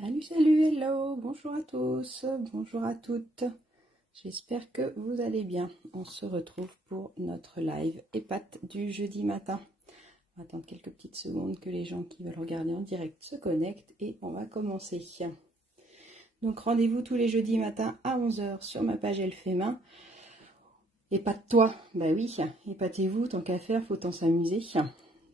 Salut, salut, hello, bonjour à tous, bonjour à toutes. J'espère que vous allez bien. On se retrouve pour notre live EPAT du jeudi matin. On va attendre quelques petites secondes que les gens qui veulent regarder en direct se connectent et on va commencer. Donc rendez-vous tous les jeudis matins à 11 h sur ma page Elle fait main. Épate-toi, bah oui, épatez-vous, tant qu'à faire, faut tant s'amuser.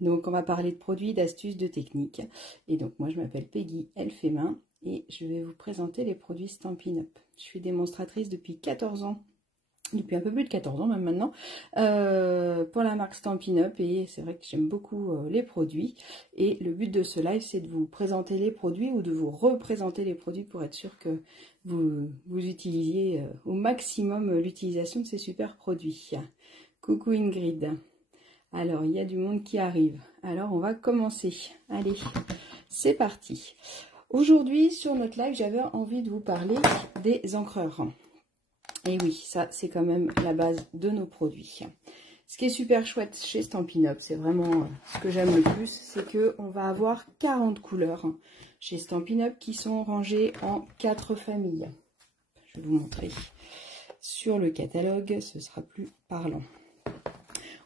Donc on va parler de produits, d'astuces, de techniques. Et donc moi je m'appelle Peggy Elle fait main et je vais vous présenter les produits Stampin' Up. Je suis démonstratrice depuis 14 ans, depuis un peu plus de 14 ans même maintenant, pour la marque Stampin' Up, et c'est vrai que j'aime beaucoup les produits. Et le but de ce live, c'est de vous présenter les produits ou de vous représenter les produits pour être sûr que vous utilisiez au maximum l'utilisation de ces super produits. Coucou Ingrid. Alors, il y a du monde qui arrive. Alors, on va commencer. Allez, c'est parti. Aujourd'hui, sur notre live, j'avais envie de vous parler des encreurs. Et oui, ça, c'est quand même la base de nos produits. Ce qui est super chouette chez Stampin' Up, c'est vraiment ce que j'aime le plus, c'est qu'on va avoir 40 couleurs chez Stampin' Up qui sont rangées en 4 familles. Je vais vous montrer sur le catalogue, ce sera plus parlant.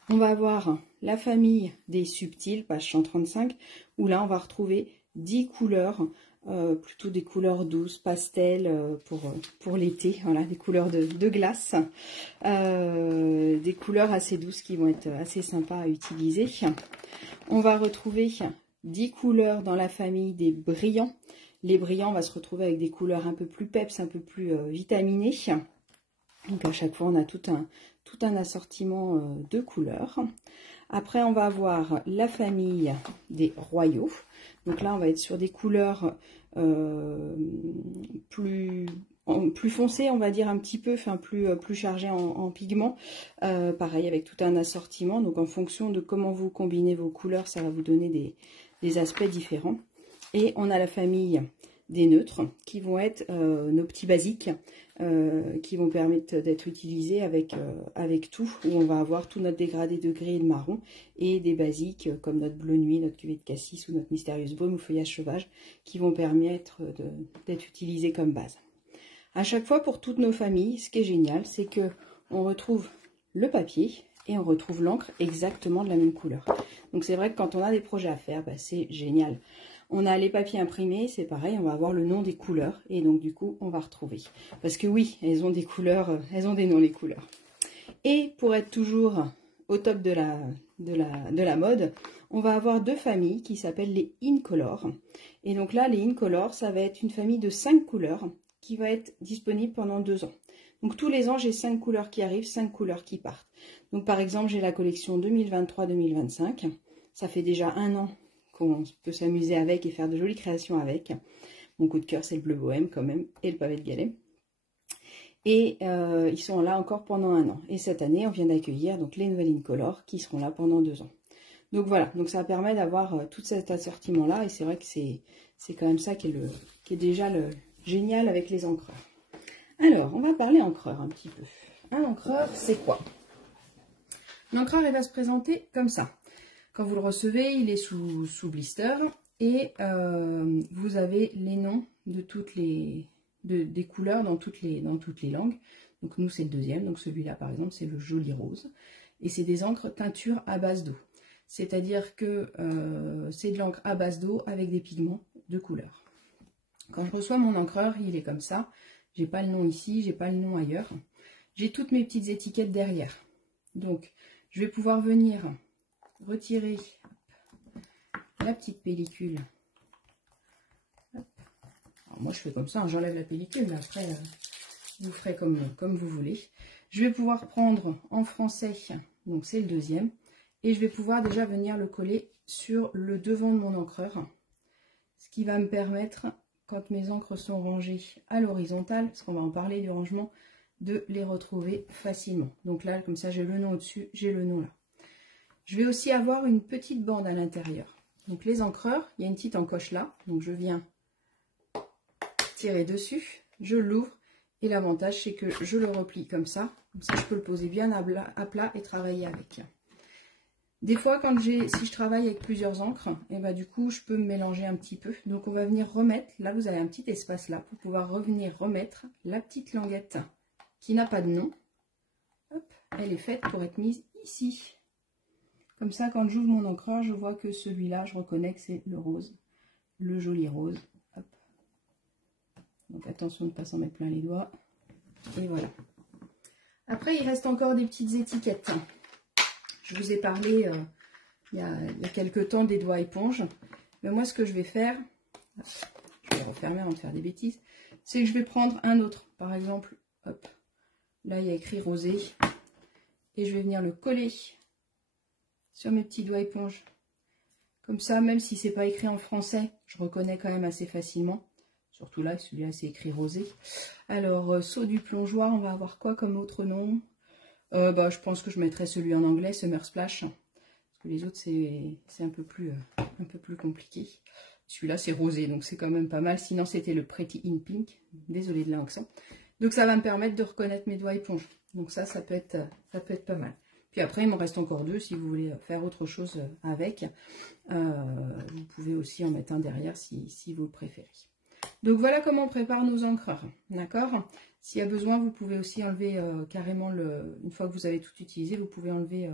On va avoir la famille des subtils, page 135, où là on va retrouver 10 couleurs, plutôt des couleurs douces, pastel pour l'été, voilà, des couleurs de glace, des couleurs assez douces qui vont être assez sympas à utiliser. On va retrouver 10 couleurs dans la famille des brillants. Les brillants, on va se retrouver avec des couleurs un peu plus peps, un peu plus vitaminées. Donc à chaque fois, on a tout un assortiment de couleurs. Après, on va avoir la famille des royaux. Donc là, on va être sur des couleurs plus foncées, on va dire un petit peu, enfin plus chargées en pigments. Pareil, avec tout un assortiment. Donc en fonction de comment vous combinez vos couleurs, ça va vous donner des aspects différents. Et on a la famille des neutres qui vont être nos petits basiques qui vont permettre d'être utilisés avec tout, où on va avoir tout notre dégradé de gris et de marron et des basiques comme notre bleu nuit, notre cuvée de cassis ou notre mystérieuse baume ou feuillage sauvage qui vont permettre d'être utilisés comme base. À chaque fois pour toutes nos familles, ce qui est génial, c'est que on retrouve le papier et on retrouve l'encre exactement de la même couleur. Donc c'est vrai que quand on a des projets à faire, bah, c'est génial. On a les papiers imprimés, c'est pareil, on va avoir le nom des couleurs et donc du coup on va retrouver. Parce que oui, elles ont des couleurs, elles ont des noms les couleurs. Et pour être toujours au top de la mode, on va avoir deux familles qui s'appellent les Incolor. Et donc là, les Incolor, ça va être une famille de 5 couleurs qui va être disponible pendant 2 ans. Donc tous les ans, j'ai 5 couleurs qui arrivent, 5 couleurs qui partent. Donc par exemple, j'ai la collection 2023-2025. Ça fait déjà 1 an qu'on peut s'amuser avec et faire de jolies créations avec. Mon coup de cœur, c'est le bleu bohème quand même et le pavé de Galets. Et ils sont là encore pendant 1 an. Et cette année, on vient d'accueillir donc les nouvelles Incolor qui seront là pendant 2 ans. Donc voilà, donc ça permet d'avoir tout cet assortiment-là. Et c'est vrai que c'est quand même ça qui est déjà le génial avec les encreurs. Alors, on va parler encreur un petit peu. Un encreur, c'est quoi? L'encreur, il va se présenter comme ça. Quand vous le recevez, il est sous blister et vous avez les noms de toutes des couleurs dans toutes les langues. Donc nous, c'est le deuxième. Donc celui-là, par exemple, c'est le joli rose. Et c'est des encres teinture à base d'eau. C'est-à-dire que c'est de l'encre à base d'eau avec des pigments de couleur. Quand je reçois mon encreur, il est comme ça. J'ai pas le nom ici, j'ai pas le nom ailleurs. J'ai toutes mes petites étiquettes derrière. Donc, je vais pouvoir venir retirer la petite pellicule. Alors moi, je fais comme ça, hein, j'enlève la pellicule, mais après, vous ferez comme vous voulez. Je vais pouvoir prendre en français, donc c'est le deuxième, et je vais pouvoir déjà venir le coller sur le devant de mon encreur, ce qui va me permettre, quand mes encres sont rangées à l'horizontale, parce qu'on va en parler du rangement, de les retrouver facilement. Donc là, comme ça, j'ai le nom au-dessus, j'ai le nom là. Je vais aussi avoir une petite bande à l'intérieur. Donc les encreurs, il y a une petite encoche là. Donc je viens tirer dessus, je l'ouvre. Et l'avantage, c'est que je le replie comme ça. Comme ça, je peux le poser bien à plat et travailler avec. Des fois, si je travaille avec plusieurs encres, et ben du coup, je peux me mélanger un petit peu. Donc, on va venir remettre, là, vous avez un petit espace là, pour pouvoir revenir remettre la petite languette qui n'a pas de nom. Hop, elle est faite pour être mise ici. Comme ça, quand j'ouvre mon encreur, je vois que celui-là, je reconnais que c'est le rose, le joli rose. Hop. Donc, attention de ne pas s'en mettre plein les doigts. Et voilà. Après, il reste encore des petites étiquettes. Je vous ai parlé il y a quelques temps des doigts éponges. Mais moi, ce que je vais faire, je vais refermer avant de faire des bêtises, c'est que je vais prendre un autre. Par exemple, hop, là, il y a écrit rosé. Et je vais venir le coller sur mes petits doigts éponges. Comme ça, même si c'est pas écrit en français, je reconnais quand même assez facilement. Surtout là, celui-là, c'est écrit rosé. Alors, saut du plongeoir, on va avoir quoi comme autre nom? Je pense que je mettrai celui en anglais, Summer Splash. Parce que les autres, c'est un peu plus compliqué. Celui-là, c'est rosé, donc c'est quand même pas mal. Sinon, c'était le Pretty in Pink. Désolée de l'accent. Donc, ça va me permettre de reconnaître mes doigts éponges. Donc ça peut être pas mal. Puis après, il m'en reste encore deux. Si vous voulez faire autre chose avec, vous pouvez aussi en mettre un derrière si vous le préférez. Donc voilà comment on prépare nos encreurs. D'accord? S'il y a besoin, vous pouvez aussi enlever carrément une fois que vous avez tout utilisé, vous pouvez enlever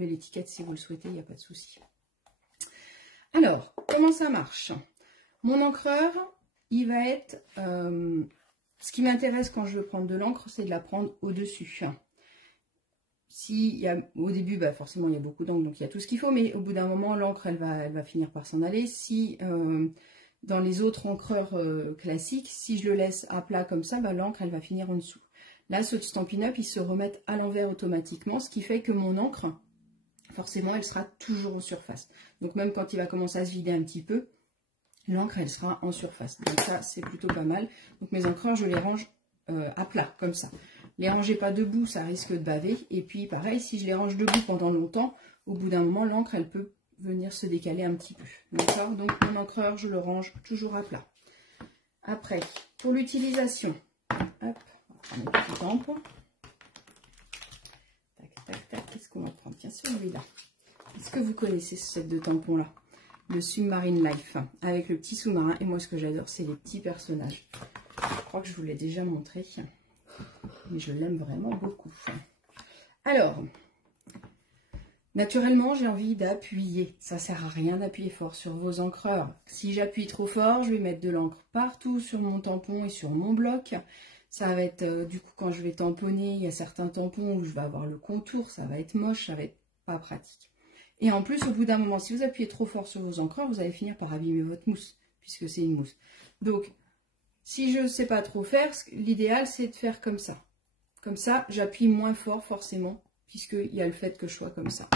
l'étiquette si vous le souhaitez, il n'y a pas de souci. Alors, comment ça marche? Mon encreur, il va être... ce qui m'intéresse quand je veux prendre de l'encre, c'est de la prendre au-dessus. Au début, forcément, il y a beaucoup d'encre, donc il y a tout ce qu'il faut, mais au bout d'un moment, l'encre, elle va finir par s'en aller. Si... dans les autres encreurs classiques, si je le laisse à plat comme ça, l'encre elle va finir en dessous. Là, ce Stampin' Up, ils se remettent à l'envers automatiquement, ce qui fait que mon encre, forcément, elle sera toujours en surface. Donc même quand il va commencer à se vider un petit peu, l'encre elle sera en surface. Donc ça, c'est plutôt pas mal. Donc mes encreurs, je les range à plat, comme ça. Les rangez pas debout, ça risque de baver. Et puis pareil, si je les range debout pendant longtemps, au bout d'un moment, l'encre elle peut venir se décaler un petit peu. D'accord? Donc mon encreur, je le range toujours à plat. Après, pour l'utilisation, hop, on va prendre un petit tampon. Tac, tac, tac. Qu'est-ce qu'on va prendre? Tiens, celui-là. Est-ce que vous connaissez ce set de tampons là? Le Submarine Life, avec le petit sous-marin. Et moi, ce que j'adore, c'est les petits personnages. Je crois que je vous l'ai déjà montré, mais je l'aime vraiment beaucoup. Alors... naturellement, j'ai envie d'appuyer. Ça ne sert à rien d'appuyer fort sur vos encreurs. Si j'appuie trop fort, je vais mettre de l'encre partout sur mon tampon et sur mon bloc. Ça va être, du coup, quand je vais tamponner, il y a certains tampons où je vais avoir le contour. Ça va être moche, ça va être pas pratique. Et en plus, au bout d'un moment, si vous appuyez trop fort sur vos encreurs, vous allez finir par abîmer votre mousse, puisque c'est une mousse. Donc, si je ne sais pas trop faire, l'idéal, c'est de faire comme ça. Comme ça, j'appuie moins fort, forcément, puisqu'il y a le fait que je sois comme ça.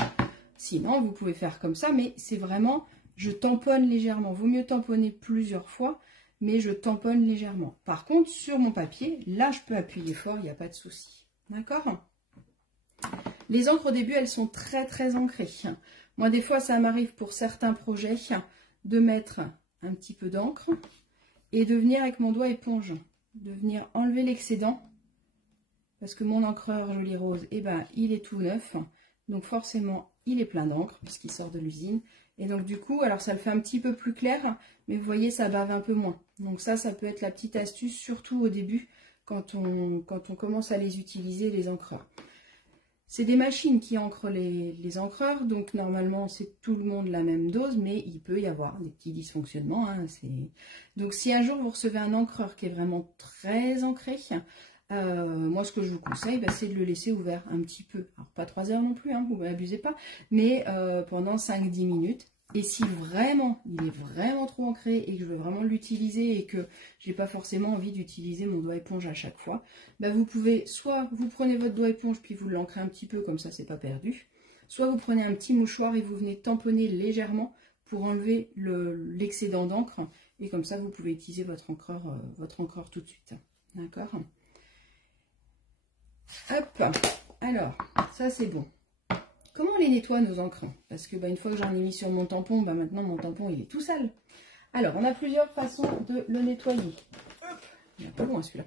Sinon, vous pouvez faire comme ça, mais c'est vraiment, je tamponne légèrement. Vaut mieux tamponner plusieurs fois, mais je tamponne légèrement. Par contre, sur mon papier, là, je peux appuyer fort, il n'y a pas de souci. D'accord? Les encres, au début, elles sont très, très ancrées. Moi, des fois, ça m'arrive pour certains projets de mettre un petit peu d'encre et de venir avec mon doigt éponge, de venir enlever l'excédent. Parce que mon encreur joli rose, il est tout neuf. Donc forcément, il est plein d'encre puisqu'il sort de l'usine. Et donc du coup, alors ça le fait un petit peu plus clair, mais vous voyez, ça bave un peu moins. Donc ça peut être la petite astuce, surtout au début, quand on commence à les utiliser, les encreurs. C'est des machines qui encrent les encreurs, donc normalement, c'est tout le monde la même dose, mais il peut y avoir des petits dysfonctionnements. Donc si un jour, vous recevez un encreur qui est vraiment très ancré, moi, ce que je vous conseille, c'est de le laisser ouvert un petit peu. Alors, pas 3 heures non plus, vous n'abusez pas, mais pendant 5-10 minutes. Et si vraiment, il est vraiment trop ancré et que je veux vraiment l'utiliser et que je n'ai pas forcément envie d'utiliser mon doigt éponge à chaque fois, vous pouvez, soit vous prenez votre doigt éponge puis vous l'ancrez un petit peu, comme ça, c'est pas perdu. Soit vous prenez un petit mouchoir et vous venez tamponner légèrement pour enlever l'excédent d'encre. Et comme ça, vous pouvez utiliser votre encreur tout de suite. D'accord ? Hop, alors, ça c'est bon. Comment on les nettoie nos encres? Parce que une fois que j'en ai mis sur mon tampon, maintenant mon tampon il est tout sale. Alors, on a plusieurs façons de le nettoyer. Hop, il n'est pas bon celui-là.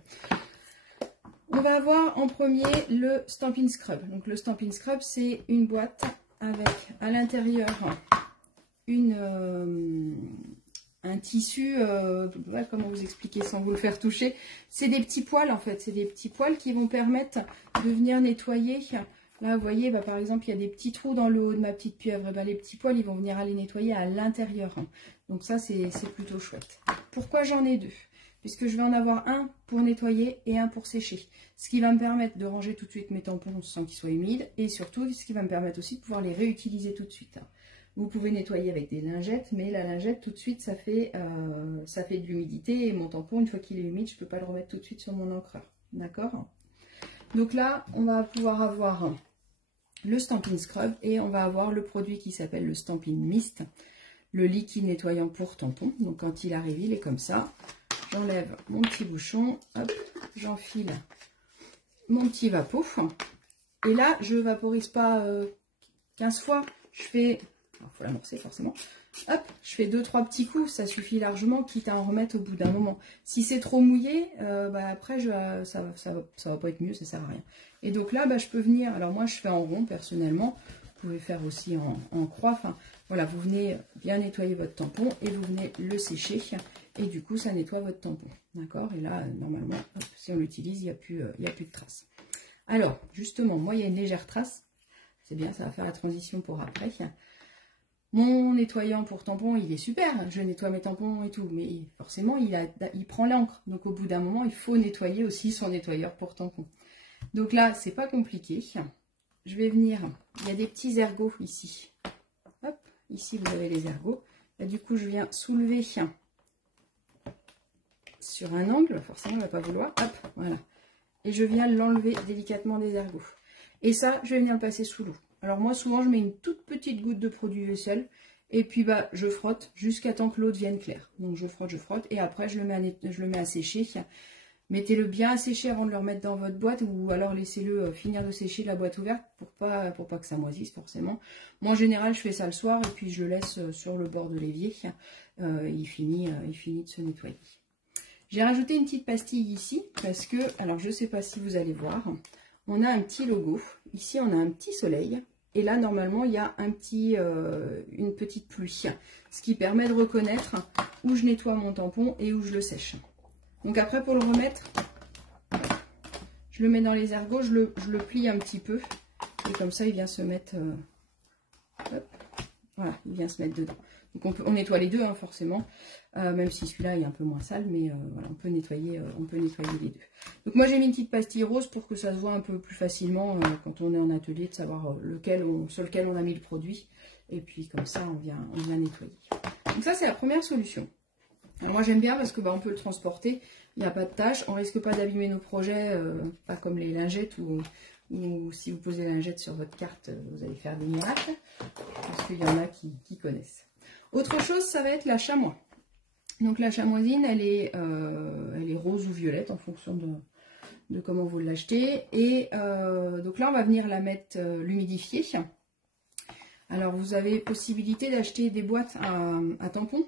On va avoir en premier le Stampin' Scrub. Donc le Stampin' Scrub, c'est une boîte avec à l'intérieur un tissu, ouais, comment vous expliquer sans vous le faire toucher, c'est des petits poils en fait, c'est des petits poils qui vont permettre de venir nettoyer. Là vous voyez, bah, par exemple il y a des petits trous dans le haut de ma petite pieuvre, et bah, les petits poils ils vont venir aller nettoyer à l'intérieur, donc ça c'est plutôt chouette. Pourquoi j'en ai deux? Puisque je vais en avoir un pour nettoyer et un pour sécher, ce qui va me permettre de ranger tout de suite mes tampons sans qu'ils soient humides, et surtout ce qui va me permettre aussi de pouvoir les réutiliser tout de suite. Vous pouvez nettoyer avec des lingettes, mais la lingette, tout de suite, ça fait de l'humidité. Et mon tampon, une fois qu'il est humide, je ne peux pas le remettre tout de suite sur mon encreur. D'accord? Donc là, on va pouvoir avoir le Stampin' Scrub et on va avoir le produit qui s'appelle le Stampin' Mist, le liquide nettoyant pour tampon. Donc quand il arrive, il est comme ça. J'enlève mon petit bouchon, hop, j'enfile mon petit vapeau. Et là, je ne vaporise pas 15 fois, je fais... Il faut l'amorcer forcément. Hop, je fais 2-3 petits coups, ça suffit largement, quitte à en remettre au bout d'un moment. Si c'est trop mouillé, bah après ça va pas être mieux, ça sert à rien. Et donc là, bah, je peux venir, alors moi je fais en rond personnellement, vous pouvez faire aussi en croix. Enfin voilà, vous venez bien nettoyer votre tampon et vous venez le sécher. Et du coup, ça nettoie votre tampon. D'accord? Et là, normalement, hop, si on l'utilise, il n'y a plus de traces. Alors, justement, moi il y a une légère trace. C'est bien, ça va faire la transition pour après. Mon nettoyant pour tampon, il est super, je nettoie mes tampons et tout, mais forcément, il prend l'encre. Donc, au bout d'un moment, il faut nettoyer aussi son nettoyeur pour tampon. Donc là, c'est pas compliqué. Je vais venir, il y a des petits ergots ici. Hop, ici, vous avez les ergots. Là, du coup, je viens soulever sur un angle. Forcément, on ne va pas vouloir. Hop, voilà. Et je viens l'enlever délicatement des ergots. Et ça, je vais venir le passer sous l'eau. Alors moi, souvent, je mets une toute petite goutte de produit vaisselle et puis bah, je frotte jusqu'à temps que l'eau devienne claire. Donc je frotte et après je le mets à sécher. Mettez-le bien à sécher avant de le remettre dans votre boîte ou alors laissez-le finir de sécher la boîte ouverte pour pas que ça moisisse forcément. Moi, en général, je fais ça le soir et puis je le laisse sur le bord de l'évier. Il finit de se nettoyer. J'ai rajouté une petite pastille ici parce que, alors je ne sais pas si vous allez voir, on a un petit logo. Ici, on a un petit soleil. Et là, normalement, il y a une petite pluie. Ce qui permet de reconnaître où je nettoie mon tampon et où je le sèche. Donc après, pour le remettre, je le mets dans les ergots, je le plie un petit peu. Et comme ça, il vient se mettre... hop, voilà, il vient se mettre dedans. Donc on nettoie les deux, hein, forcément. Même si celui-là est un peu moins sale, mais voilà, on peut nettoyer les deux. Donc moi j'ai mis une petite pastille rose pour que ça se voit un peu plus facilement quand on est en atelier, de savoir sur lequel on a mis le produit. Et puis comme ça on vient nettoyer. Donc ça c'est la première solution. Alors moi j'aime bien parce que bah, on peut le transporter, il n'y a pas de tâche, on risque pas d'abîmer nos projets, pas comme les lingettes ou si vous posez la lingette sur votre carte, vous allez faire des miracles, parce qu'il y en a qui connaissent. Autre chose, ça va être la chamois. Donc la chamoisine, elle est rose ou violette en fonction de comment vous l'achetez. Et donc là, on va venir la mettre, l'humidifier. Alors vous avez possibilité d'acheter des boîtes à tampons.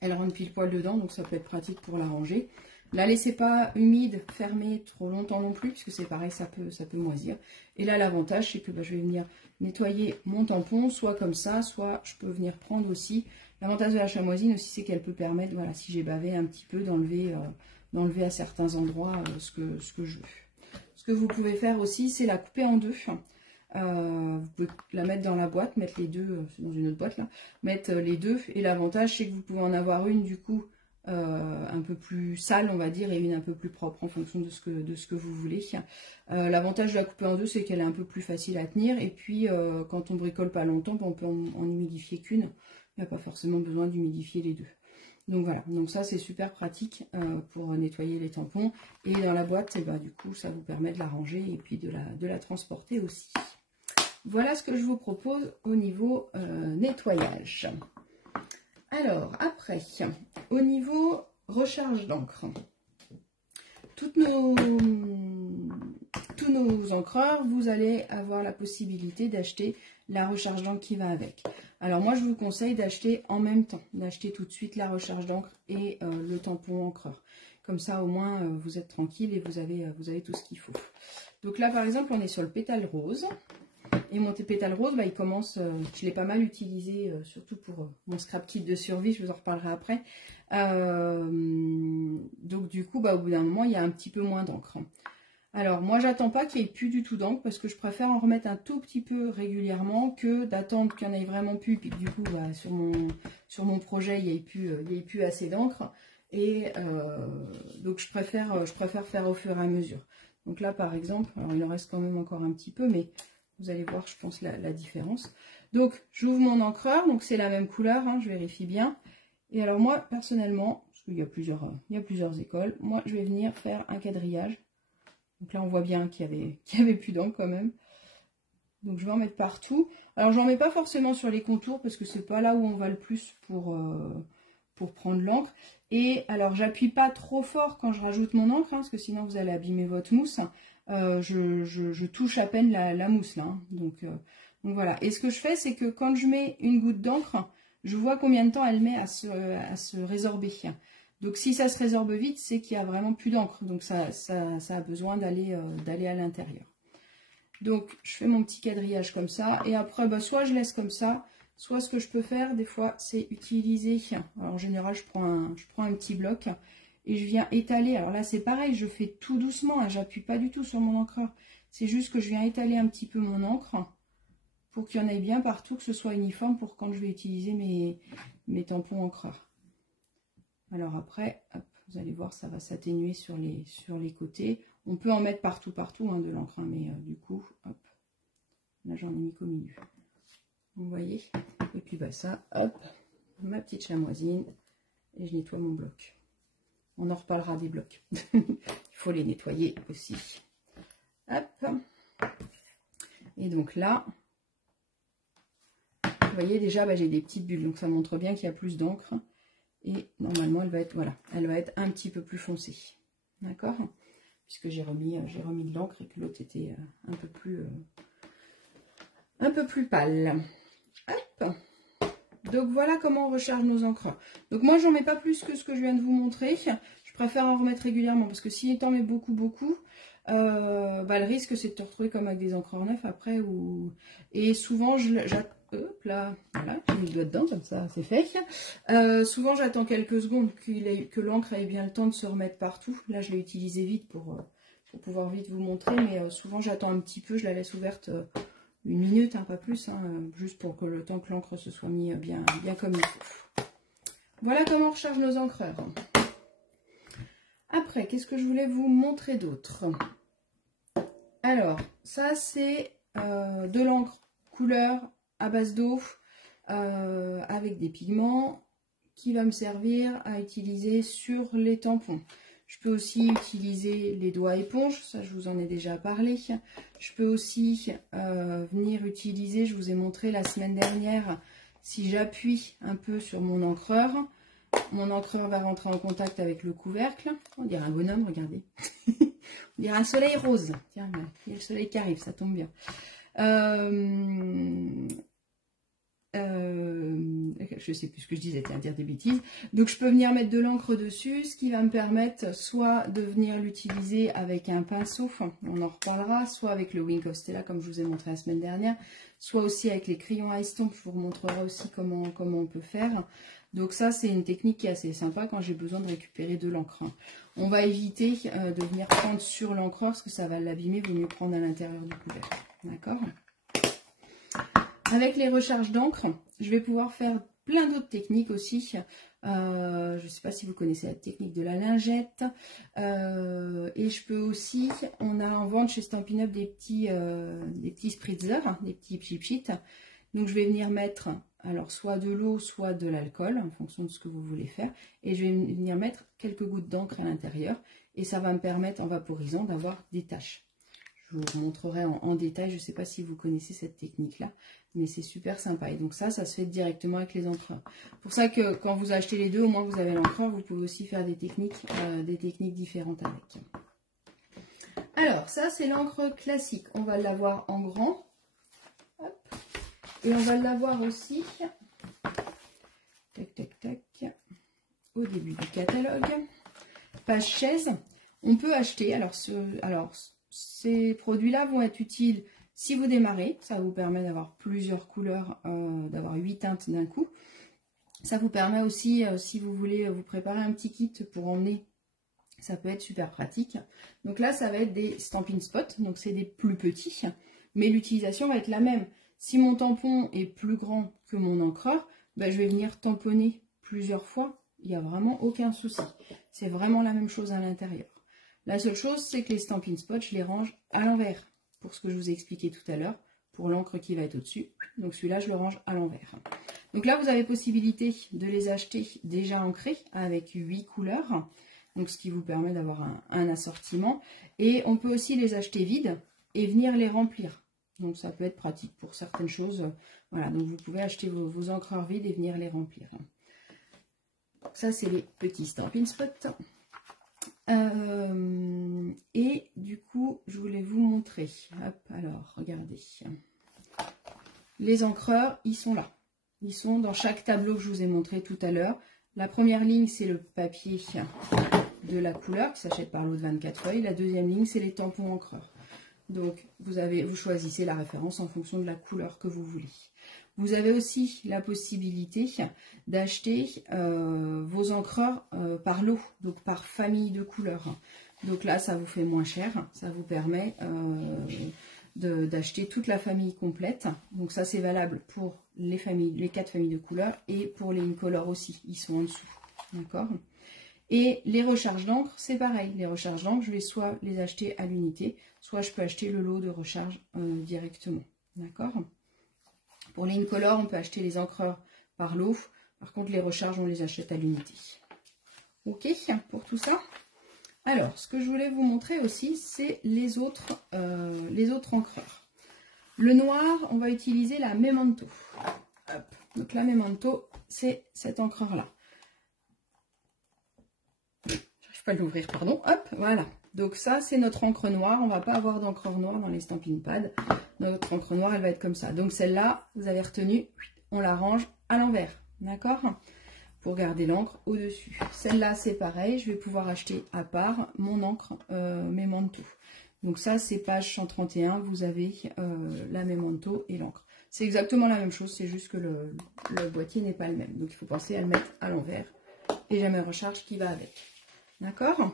Elle rentre pile poil dedans, donc ça peut être pratique pour la ranger. La laissez pas humide, fermée trop longtemps non plus, puisque c'est pareil, ça peut moisir. Et là, l'avantage, c'est que bah, je vais venir nettoyer mon tampon, soit comme ça, soit je peux venir prendre aussi. L'avantage de la chamoisine aussi, c'est qu'elle peut permettre, voilà, si j'ai bavé un petit peu, d'enlever à certains endroits ce que je veux. Ce que vous pouvez faire aussi, c'est la couper en deux. Vous pouvez la mettre dans la boîte, mettre les deux, dans une autre boîte là, mettre les deux. Et l'avantage, c'est que vous pouvez en avoir une du coup un peu plus sale, on va dire, et une un peu plus propre en fonction de ce que vous voulez. L'avantage de la couper en deux, c'est qu'elle est un peu plus facile à tenir. Et puis, quand on bricole pas longtemps, on peut en humidifier qu'une. Il n'y a pas forcément besoin d'humidifier les deux. Donc voilà, donc ça c'est super pratique pour nettoyer les tampons. Et dans la boîte, et bah, du coup, ça vous permet de la ranger et puis de la transporter aussi. Voilà ce que je vous propose au niveau nettoyage. Alors, après, au niveau recharge d'encre, tous nos encreurs, vous allez avoir la possibilité d'acheter la recharge d'encre qui va avec. Alors moi, je vous conseille d'acheter en même temps, d'acheter tout de suite la recharge d'encre et le tampon encreur. Comme ça, au moins, vous êtes tranquille et vous avez tout ce qu'il faut. Donc là, par exemple, on est sur le pétale rose. Et mon pétale rose, bah, il commence, je l'ai pas mal utilisé, surtout pour mon scrap kit de survie, je vous en reparlerai après. Donc du coup, bah, au bout d'un moment, il y a un petit peu moins d'encre. Alors moi, j'attends pas qu'il n'y ait plus du tout d'encre, parce que je préfère en remettre un tout petit peu régulièrement que d'attendre qu'il n'y en ait vraiment plus, puis que du coup, bah, sur mon projet, il n'y ait plus assez d'encre. Et donc je préfère faire au fur et à mesure. Donc là, par exemple, alors il en reste quand même encore un petit peu, mais vous allez voir, je pense, la différence. Donc, j'ouvre mon encreur. Donc, c'est la même couleur. Hein, je vérifie bien. Et alors, moi, personnellement, parce qu'il y a plusieurs écoles, moi, je vais venir faire un quadrillage. Donc là, on voit bien qu'il y avait plus d'encre quand même. Donc, je vais en mettre partout. Alors, j'en mets pas forcément sur les contours parce que c'est pas là où on va le plus pour prendre l'encre. Et alors, j'appuie pas trop fort quand je rajoute mon encre, hein, parce que sinon, vous allez abîmer votre mousse. Je touche à peine la mousse là. Hein. Donc voilà. Et ce que je fais, c'est que quand je mets une goutte d'encre, je vois combien de temps elle met à se résorber. Donc si ça se résorbe vite, c'est qu'il y a vraiment plus d'encre. Donc ça a besoin d'aller à l'intérieur. Donc je fais mon petit quadrillage comme ça. Et après, bah, soit je laisse comme ça, soit ce que je peux faire, des fois, c'est utiliser. Alors, en général, je prends un petit bloc. Et je viens étaler, alors là c'est pareil, je fais tout doucement, hein, j'appuie pas du tout sur mon encreur. C'est juste que je viens étaler un petit peu mon encre pour qu'il y en ait bien partout, que ce soit uniforme pour quand je vais utiliser mes tampons encreurs. Alors après, hop, vous allez voir, ça va s'atténuer sur les côtés. On peut en mettre partout hein, de l'encre, hein, mais du coup, hop, là j'en ai mis qu'au milieu. Vous voyez? Et puis bah ça, hop, ma petite chamoisine, et je nettoie mon bloc. On en reparlera des blocs. Il faut les nettoyer aussi. Hop. Et donc là, vous voyez déjà, bah, j'ai des petites bulles. Donc ça montre bien qu'il y a plus d'encre. Et normalement, elle va être un petit peu plus foncée. D'accord? Puisque j'ai remis de l'encre et que l'autre était un peu plus pâle. Hop. Donc voilà comment on recharge nos encres. Donc moi, j'en mets pas plus que ce que je viens de vous montrer. Je préfère en remettre régulièrement parce que si tu en mets beaucoup, bah, le risque c'est de te retrouver comme avec des encreurs neufs après. Et souvent, hop là, voilà, j'ai mis le doigt dedans comme ça, c'est fait. Souvent, j'attends quelques secondes que l'encre ait bien le temps de se remettre partout. Là, je l'ai utilisé vite pour pouvoir vite vous montrer, mais souvent, j'attends un petit peu, je la laisse ouverte 1 minute, hein, pas plus, hein, juste pour que le temps que l'encre se soit mis bien comme il faut. Voilà comment on recharge nos encreurs. Après, qu'est-ce que je voulais vous montrer d'autre? Alors, ça c'est de l'encre couleur à base d'eau avec des pigments qui va me servir à utiliser sur les tampons. Je peux aussi utiliser les doigts éponges, ça je vous en ai déjà parlé. Je peux aussi venir utiliser, je vous ai montré la semaine dernière, si j'appuie un peu sur mon encreur va rentrer en contact avec le couvercle. On dirait un bonhomme, regardez. On dirait un soleil rose. Tiens, il y a le soleil qui arrive, ça tombe bien. Je sais plus ce que je disais, à dire des bêtises. Donc je peux venir mettre de l'encre dessus, ce qui va me permettre soit de venir l'utiliser avec un pinceau, on en reparlera, soit avec le Wink of Stella comme je vous ai montré la semaine dernière, soit aussi avec les crayons à estompe, je vous remontrerai aussi comment on peut faire. Donc ça c'est une technique qui est assez sympa quand j'ai besoin de récupérer de l'encre. On va éviter de venir prendre sur l'encre parce que ça va l'abîmer, il vaut mieux prendre à l'intérieur du couvercle. D'accord ? Avec les recharges d'encre, je vais pouvoir faire plein d'autres techniques aussi. Je ne sais pas si vous connaissez la technique de la lingette. Et je peux aussi, on a en vente chez Stampin' Up des petits spritzers, des petits pchit. Donc je vais venir mettre alors soit de l'eau, soit de l'alcool, en fonction de ce que vous voulez faire. Et je vais venir mettre quelques gouttes d'encre à l'intérieur. Et ça va me permettre, en vaporisant, d'avoir des taches. Je vous montrerai en détail, je ne sais pas si vous connaissez cette technique-là, mais c'est super sympa. Et donc ça se fait directement avec les encreurs. Pour ça que quand vous achetez les deux, au moins vous avez l'encreur, vous pouvez aussi faire des techniques différentes avec. Alors ça c'est l'encre classique, on va l'avoir en grand. Hop. Et on va l'avoir aussi, tac tac tac, au début du catalogue. Page 16, on peut acheter, alors ces produits-là vont être utiles Si vous démarrez, ça vous permet d'avoir plusieurs couleurs, d'avoir 8 teintes d'un coup. Ça vous permet aussi, si vous voulez vous préparer un petit kit pour emmener, ça peut être super pratique. Donc là, ça va être des Stampin' Spot, donc c'est des plus petits, mais l'utilisation va être la même. Si mon tampon est plus grand que mon encreur, ben, je vais venir tamponner plusieurs fois, il n'y a vraiment aucun souci. C'est vraiment la même chose à l'intérieur. La seule chose, c'est que les Stampin' Spot, je les range à l'envers, pour ce que je vous ai expliqué tout à l'heure, pour l'encre qui va être au-dessus. Donc celui-là, je le range à l'envers. Donc là, vous avez possibilité de les acheter déjà ancrés avec 8 couleurs, donc ce qui vous permet d'avoir un assortiment. Et on peut aussi les acheter vides et venir les remplir. Donc ça peut être pratique pour certaines choses. Voilà, donc vous pouvez acheter vos encreurs vides et venir les remplir. Ça, c'est les petits Stampin' Spot. Et du coup, je voulais vous montrer. Hop, alors, regardez. Les encreurs, ils sont là. Ils sont dans chaque tableau que je vous ai montré tout à l'heure. La première ligne, c'est le papier de la couleur qui s'achète par lot de 24 feuilles. La deuxième ligne, c'est les tampons encreurs. Donc, vous choisissez la référence en fonction de la couleur que vous voulez. Vous avez aussi la possibilité d'acheter vos encreurs par lot, donc par famille de couleurs. Donc là, ça vous fait moins cher. Ça vous permet d'acheter toute la famille complète. Donc ça, c'est valable pour les 4 familles de couleurs et pour les incolores aussi. Ils sont en dessous. D'accord ? Et les recharges d'encre, c'est pareil. Les recharges d'encre, je vais soit les acheter à l'unité, soit je peux acheter le lot de recharge directement. D'accord ? Pour les incolores, on peut acheter les encreurs par lot. Par contre, les recharges, on les achète à l'unité. Ok, pour tout ça. Alors, ce que je voulais vous montrer aussi, c'est les autres encreurs. Le noir, on va utiliser la Memento. Hop. Donc la Memento, c'est cette encreur-là. Je n'arrive pas à l'ouvrir, pardon. Hop, voilà. Donc ça, c'est notre encre noire. On ne va pas avoir d'encre noire dans les Stampin' Pads. Notre encre noire, elle va être comme ça. Donc celle-là, vous avez retenu, on la range à l'envers. D'accord ? Pour garder l'encre au-dessus. Celle-là, c'est pareil. Je vais pouvoir acheter à part mon encre Memento. Donc ça, c'est page 131. Vous avez la Memento et l'encre. C'est exactement la même chose. C'est juste que le boîtier n'est pas le même. Donc il faut penser à le mettre à l'envers. Et j'ai ma recharge qui va avec. D'accord ?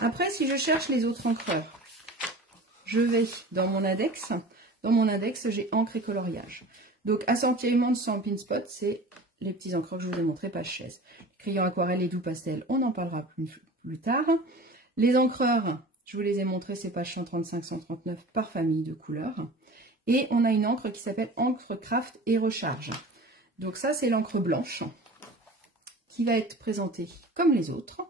Après, si je cherche les autres encreurs, je vais dans mon index. Dans mon index, j'ai encre et coloriage. Donc, assortiment de Stampin' Spot, c'est les petits encreurs que je vous ai montrés, page 16. Crayons aquarelle et doux pastel, on en parlera plus tard. Les encreurs, je vous les ai montrés, c'est page 135-139 par famille de couleurs. Et on a une encre qui s'appelle encre craft et recharge. Donc ça, c'est l'encre blanche qui va être présentée comme les autres,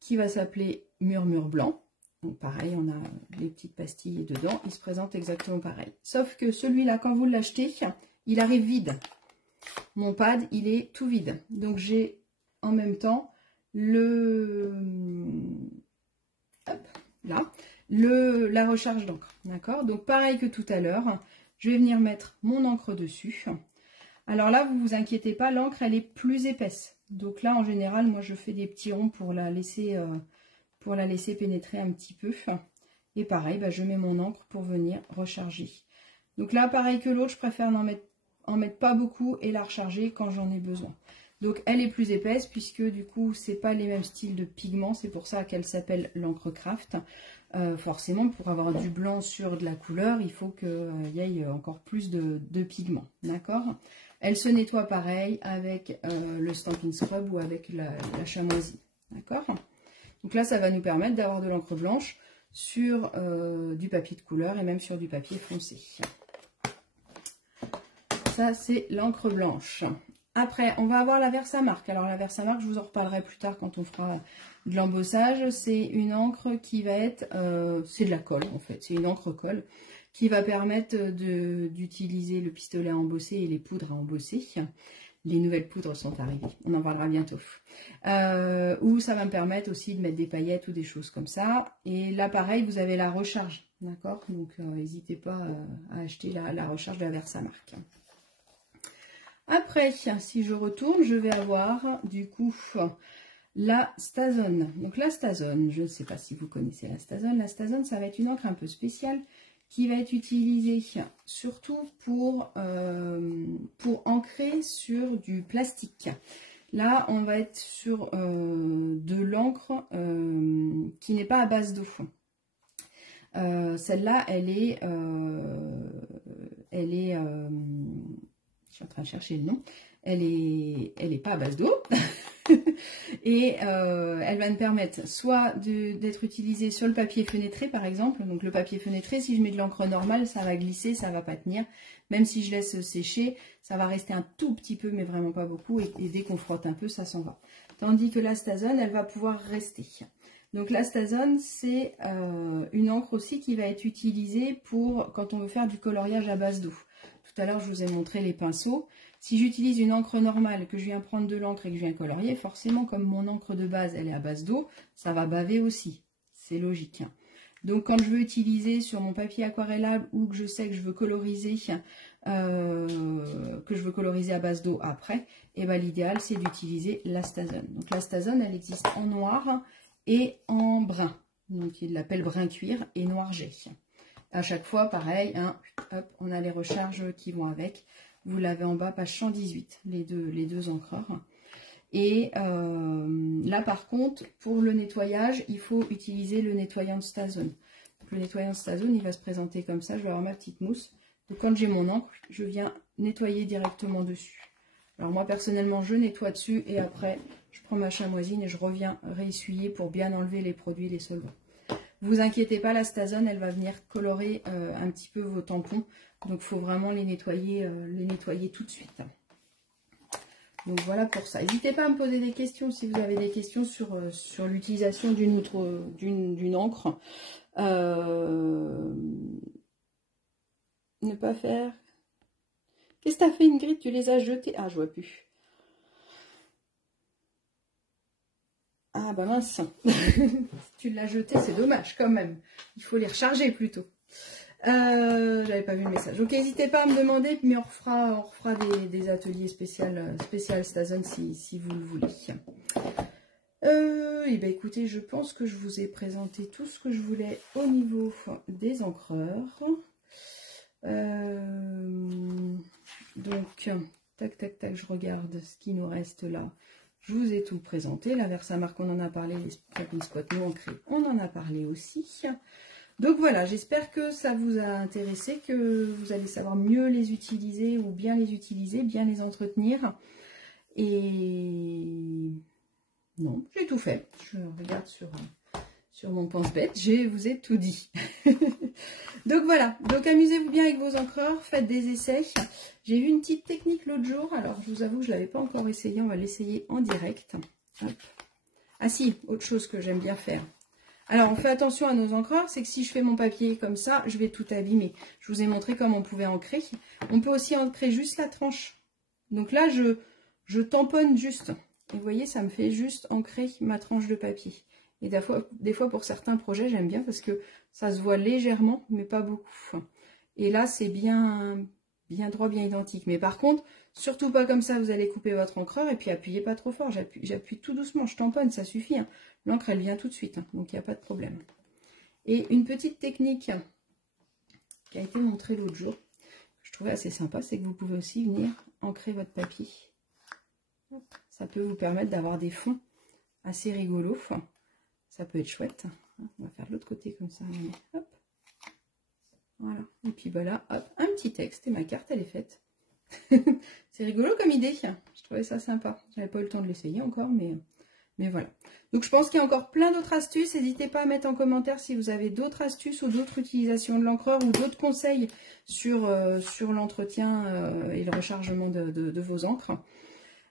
qui va s'appeler Murmure blanc. Donc pareil, on a les petites pastilles dedans, il se présente exactement pareil. Sauf que celui-là, quand vous l'achetez, il arrive vide. Mon pad, il est tout vide. Donc j'ai en même temps la recharge d'encre. D'accord ? Donc pareil que tout à l'heure, je vais venir mettre mon encre dessus. Alors là, vous vous inquiétez pas, l'encre, elle est plus épaisse. Donc là, en général, moi, je fais des petits ronds pour la laisser pénétrer un petit peu. Et pareil, je mets mon encre pour venir recharger. Donc là, pareil que l'autre, je préfère en mettre pas beaucoup et la recharger quand j'en ai besoin. Donc elle est plus épaisse puisque du coup, c'est pas les mêmes styles de pigments. C'est pour ça qu'elle s'appelle l'encre craft. Forcément, pour avoir du blanc sur de la couleur, il faut qu'il y ait encore plus de pigments. D'accord ? Elle se nettoie pareil avec le Stampin' Scrub ou avec la chamoisie. D'accord ? Donc là, ça va nous permettre d'avoir de l'encre blanche sur du papier de couleur et même sur du papier foncé. Ça, c'est l'encre blanche. Après, on va avoir la Versamark. Alors, la Versamark, je vous en reparlerai plus tard quand on fera de l'embossage. C'est une encre qui va être... c'est de la colle, en fait. C'est une encre colle qui va permettre d'utiliser le pistolet à embosser et les poudres à embosser. Les nouvelles poudres sont arrivées, on en parlera bientôt. Ou ça va me permettre aussi de mettre des paillettes ou des choses comme ça. Et là, pareil, vous avez la recharge, d'accord? Donc, n'hésitez pas à acheter la recharge de la Versamark. Après, si je retourne, je vais avoir, du coup, la StaZone. Donc, la StaZone, je ne sais pas si vous connaissez la StaZone. La StaZone, ça va être une encre un peu spéciale qui va être utilisé surtout pour ancrer sur du plastique. Là, on va être sur de l'encre qui n'est pas à base d'eau. Celle-là, elle est je suis en train de chercher le nom, elle est pas à base d'eau, et elle va me permettre soit d'être utilisée sur le papier fenêtré par exemple. Donc le papier fenêtré, si je mets de l'encre normale, ça va glisser, ça va pas tenir. Même si je laisse sécher, ça va rester un tout petit peu, mais vraiment pas beaucoup, et dès qu'on frotte un peu, ça s'en va. Tandis que la Stazone, elle va pouvoir rester. Donc la Stazone, c'est une encre aussi qui va être utilisée pour quand on veut faire du coloriage à base d'eau. Tout à l'heure, je vous ai montré les pinceaux. Si j'utilise une encre normale, que je viens prendre de l'encre et que je viens colorier, forcément, comme mon encre de base, elle est à base d'eau, ça va baver aussi. C'est logique. Donc, quand je veux utiliser sur mon papier aquarellable ou que je sais que je veux coloriser, à base d'eau après, et ben, l'idéal, c'est d'utiliser la Stazone. Donc, la Stazone, elle existe en noir et en brun. Donc, il l'appelle brun cuir et noir jet. À chaque fois, pareil, hein, hop, on a les recharges qui vont avec. Vous l'avez en bas, page 118, les deux encreurs. Et là, par contre, pour le nettoyage, il faut utiliser le nettoyant de Stazone. Le nettoyant de Stazone, il va se présenter comme ça. Je vais avoir ma petite mousse. Donc, quand j'ai mon encre, je viens nettoyer directement dessus. Alors moi, personnellement, je nettoie dessus et après, je prends ma chamoisine et je reviens réessuyer pour bien enlever les produits, les solvants. Vous inquiétez pas, la Stazone, elle va venir colorer un petit peu vos tampons. Donc, il faut vraiment les nettoyer tout de suite. Donc, voilà pour ça. N'hésitez pas à me poser des questions si vous avez des questions sur l'utilisation d'une encre. Ne pas faire... Qu'est-ce que tu as fait, Ingrid? Tu les as jetés? Ah, je vois plus. Ah, bah mince. Si tu l'as jeté, c'est dommage quand même. Il faut les recharger plutôt. J'avais pas vu le message. Donc n'hésitez pas à me demander, mais on refera des ateliers spécial Stazone si vous le voulez. Et ben écoutez, je pense que je vous ai présenté tout ce que je voulais au niveau des encreurs. Donc, tac, tac, tac, je regarde ce qui nous reste là. Je vous ai tout présenté. La Versamark, on en a parlé. Les Camping Spot non ancrés, on en a parlé aussi. Donc voilà, j'espère que ça vous a intéressé, que vous allez savoir mieux les utiliser ou bien les utiliser, bien les entretenir. Et non, j'ai tout fait. Je regarde sur mon pense-bête, je vous ai tout dit. Donc voilà, donc amusez-vous bien avec vos encreurs, faites des essais. J'ai vu une petite technique l'autre jour, alors je vous avoue que je ne l'avais pas encore essayé, on va l'essayer en direct. Hop. Ah si, autre chose que j'aime bien faire. Alors on fait attention à nos encreurs, c'est que si je fais mon papier comme ça, je vais tout abîmer. Je vous ai montré comment on pouvait ancrer. On peut aussi ancrer juste la tranche. Donc là, je tamponne juste. Et vous voyez, ça me fait juste ancrer ma tranche de papier. Et des fois pour certains projets, j'aime bien parce que ça se voit légèrement, mais pas beaucoup. Et là, c'est bien droit, bien identique. Mais par contre, surtout pas comme ça, vous allez couper votre encreur et puis appuyez pas trop fort. J'appuie tout doucement, je tamponne, ça suffit. Hein. L'encre, elle vient tout de suite, hein, donc il n'y a pas de problème. Et une petite technique qui a été montrée l'autre jour, que je trouvais assez sympa, c'est que vous pouvez aussi venir ancrer votre papier. Ça peut vous permettre d'avoir des fonds assez rigolos. Ça peut être chouette. On va faire de l'autre côté comme ça. Hop. Voilà. Et puis voilà, hop, un petit texte et ma carte, elle est faite. C'est rigolo comme idée. Je trouvais ça sympa. J'avais pas eu le temps de l'essayer encore, mais voilà. Donc je pense qu'il y a encore plein d'autres astuces. N'hésitez pas à mettre en commentaire si vous avez d'autres astuces ou d'autres utilisations de l'encreur ou d'autres conseils sur l'entretien et le rechargement de vos encres.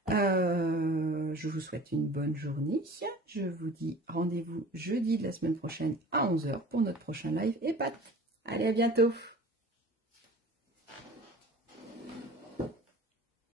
Je vous souhaite une bonne journée. Je vous dis rendez-vous jeudi de la semaine prochaine à 11 h pour notre prochain live et pâtes. Allez, à bientôt.